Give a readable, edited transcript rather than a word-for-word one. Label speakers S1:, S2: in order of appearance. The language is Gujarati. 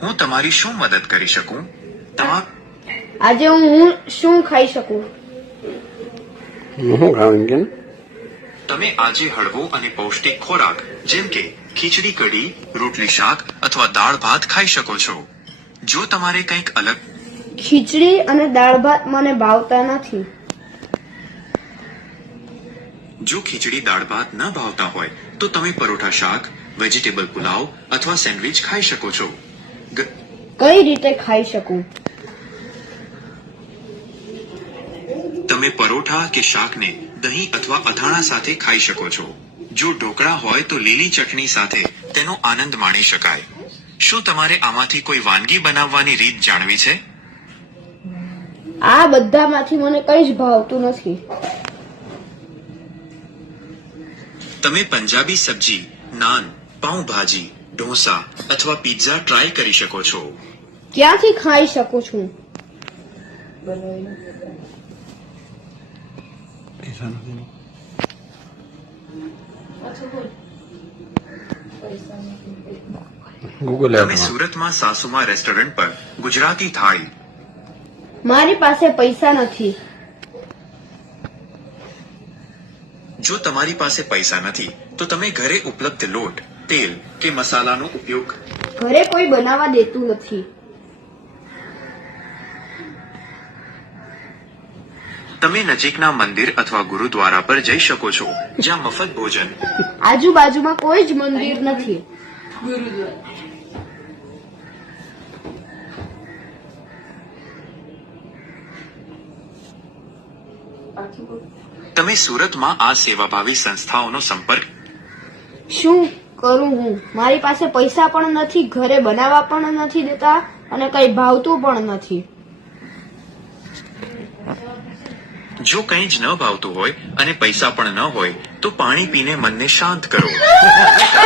S1: હું તમારી શું મદદ કરી શકું?
S2: આજે હું શું ખાઈ શકું?
S3: હું ખાવાનું કે
S1: તમે આજે હળવો અને પૌષ્ટિક ખોરાક જેમ કે ખીચડી કઢી, રોટલી શાક અથવા દાળ ભાત ખાઈ શકો છો. જો તમારે કંઈક અલગ
S2: ખીચડી અને દાળ ભાત મને ભાવતા નથી.
S1: જો ખીચડી દાળ ભાત ન ભાવતા હોય તો તમે પરોઠા શાક, વેજીટેબલ પુલાવ અથવા સેન્ડવિચ ખાઈ શકો છો.
S2: કઈ રીતે ખાઈ શકું?
S1: તમે પરોઠા કે શાકને દહીં અથવા અથાણા સાથે ખાઈ શકો છો. જો ઢોકળા હોય તો લીલી ચટણી સાથે તેનો આનંદ માણી શકાય. શું તમારે આમાંથી કોઈ વાનગી બનાવવાની રીત જાણવી છે?
S2: આ બધામાંથી મને કઈ જ ભાવતું નથી.
S1: તમે પંજાબી સબ્જી, નાન, પાઉંભાજી, ઢોસા અથવા પિઝા ટ્રાય કરી શકો છો.
S2: ક્યાંથી ખાઈ શકું છું?
S3: ગૂગલ
S1: તમે સુરતમાં સાસુમા રેસ્ટોરન્ટ પર ગુજરાતી થાળી.
S2: મારી પાસે પૈસા નથી.
S1: જો તમારી પાસે પૈસા નથી તો તમે ઘરે ઉપલબ્ધ લોટ, તેલ કે મસાલાનો ઉપયોગ.
S2: ઘરે કોઈ બનાવવા દેતું નથી.
S1: તમે નજીકના મંદિર અથવા ગુરુદ્વારા પર જઈ શકો છો જ્યાં મફત ભોજન.
S2: આજુબાજુમાં કોઈ જ મંદિર નથી.
S1: તમે સુરતમાં આ સેવાભાવી સંસ્થાઓનો સંપર્ક.
S2: શું કરું હું? મારી પાસે પૈસા પણ નથી, ઘરે બનાવવા પણ નથી દેતા અને કઈ ભાવતું પણ નથી.
S1: જો કંઈ જ ન ભાવતું હોય અને પૈસા પણ ન હોય તો પાણી પીને મનને શાંત કરો.